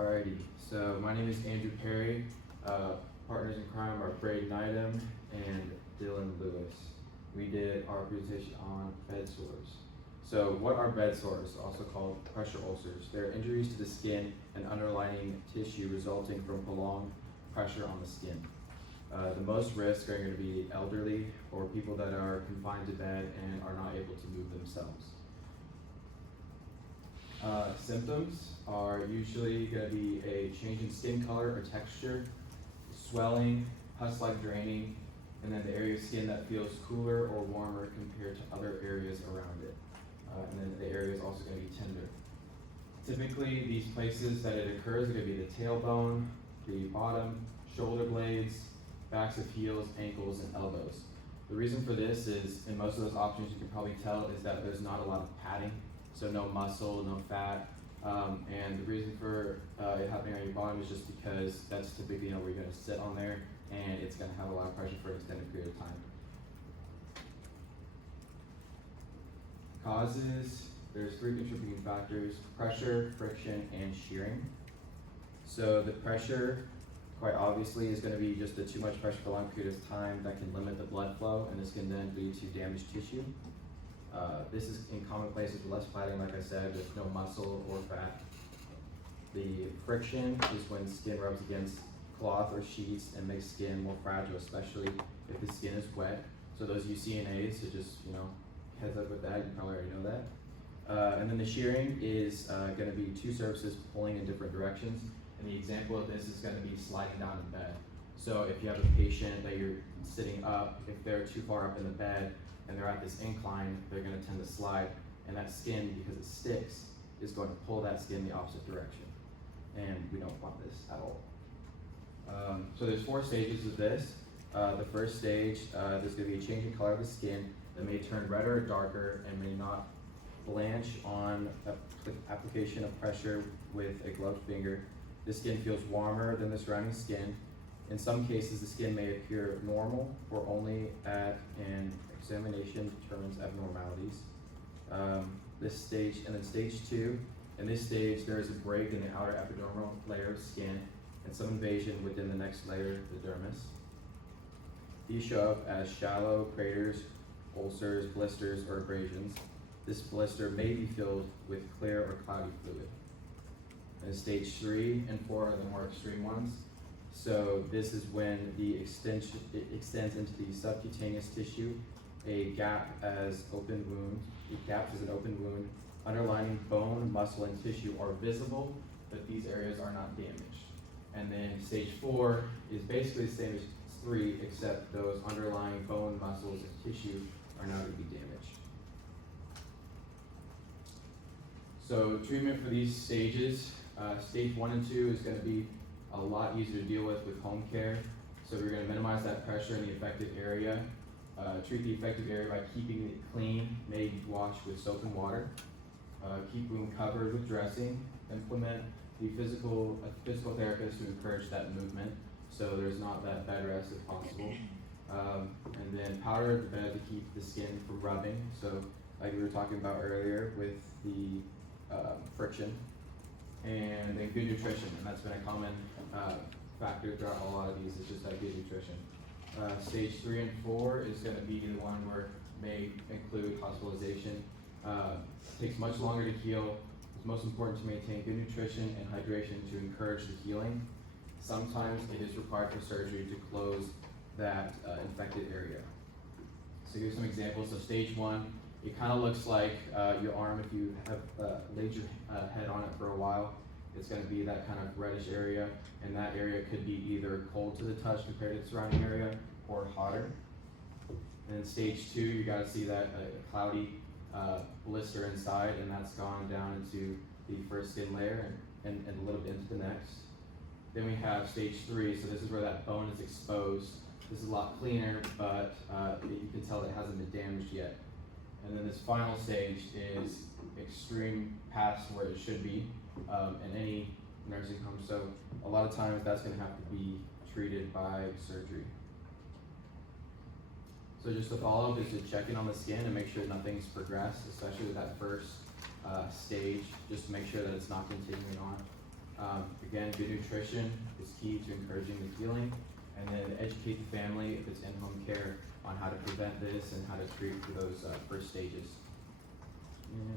Alrighty, so my name is Andrew Perry. Partners in crime are Braden Neidham and Dylan Lewis. We did our presentation on bedsores. So what are bedsores, also called pressure ulcers? They're injuries to the skin and underlying tissue resulting from prolonged pressure on the skin. The most risk are going to be the elderly or people that are confined to bed and are not able to move themselves. Symptoms are usually going to be a change in skin color or texture, swelling, pus-like draining, and then the area of skin that feels cooler or warmer compared to other areas around it. And then the area is also going to be tender. Typically, these places that it occurs are going to be the tailbone, the bottom, shoulder blades, backs of heels, ankles, and elbows. The reason for this is, in most of those options, you can probably tell, is that there's not a lot of padding. So no muscle, no fat, and the reason for it happening on your bottom is just because that's typically where you're going to sit on there, and it's going to have a lot of pressure for an extended period of time. Causes, there's 3 contributing factors: pressure, friction, and shearing. So the pressure, quite obviously, is going to be just too much pressure for a long period of time that can limit the blood flow, and this can then lead to damaged tissue. This is in common places with less padding, like I said, with no muscle or fat. The friction is when skin rubs against cloth or sheets and makes skin more fragile, especially if the skin is wet. So those UCNAs, so just, heads up with that, you probably already know that. And then the shearing is going to be 2 surfaces pulling in different directions. And the example of this is going to be sliding down in bed. So if you have a patient that you're sitting up, if they're too far up in the bed, and they're at this incline, they're going to tend to slide, and that skin, because it sticks, is going to pull that skin the opposite direction, and we don't want this at all. So there's 4 stages of this. The first stage, there's going to be a change in color of the skin that may turn redder or darker and may not blanch on application of pressure with a gloved finger. The skin feels warmer than the surrounding skin. In some cases, the skin may appear normal or only at an examination determines abnormalities. This stage, and then stage 2. In this stage, there is a break in the outer epidermal layer of skin and some invasion within the next layer, the dermis. These show up as shallow craters, ulcers, blisters, or abrasions. This blister may be filled with clear or cloudy fluid. And stage 3 and 4 are the more extreme ones. So this is when it extends into the subcutaneous tissue. A gap as open wound. It gaps as an open wound. Underlying bone, muscle, and tissue are visible, but these areas are not damaged. And then stage 4 is basically the same as 3, except those underlying bone, muscles, and tissue are not going to be damaged. So treatment for these stages, stage 1 and 2 is going to be a lot easier to deal with home care. So we're going to minimize that pressure in the affected area. Treat the affected area by keeping it clean, maybe washed with soap and water. Keep wound covered with dressing. Implement the physical therapist to encourage that movement, so there's not that bed rest if possible. And then powder the bed to keep the skin from rubbing. So like we were talking about earlier with the friction. And then good nutrition, and that's been a common factor throughout a lot of these, is just that good nutrition. Stage 3 and 4 is going to be the one where it may include hospitalization. Takes much longer to heal. It's most important to maintain good nutrition and hydration to encourage the healing. Sometimes it is required for surgery to close that infected area. So here's some examples. So stage 1, it kind of looks like your arm if you have laid your head on it for a while. It's going to be that kind of reddish area, and that area could be either cold to the touch compared to the surrounding area or hotter. And then stage 2, you got to see that cloudy blister inside, and that's gone down into the first skin layer and a little bit into the next. Then we have stage 3, so this is where that bone is exposed. This is a lot cleaner, but you can tell it hasn't been damaged yet. And then this final stage is extreme past where it should be in any nursing home. So a lot of times that's going to have to be treated by surgery. So just to follow up is to check in on the skin and make sure nothing's progressed, especially with that first stage, just to make sure that it's not continuing on. Again, good nutrition is key to encouraging the healing, and then educate the family if it's in-home care on how to prevent this and how to treat for those first stages. And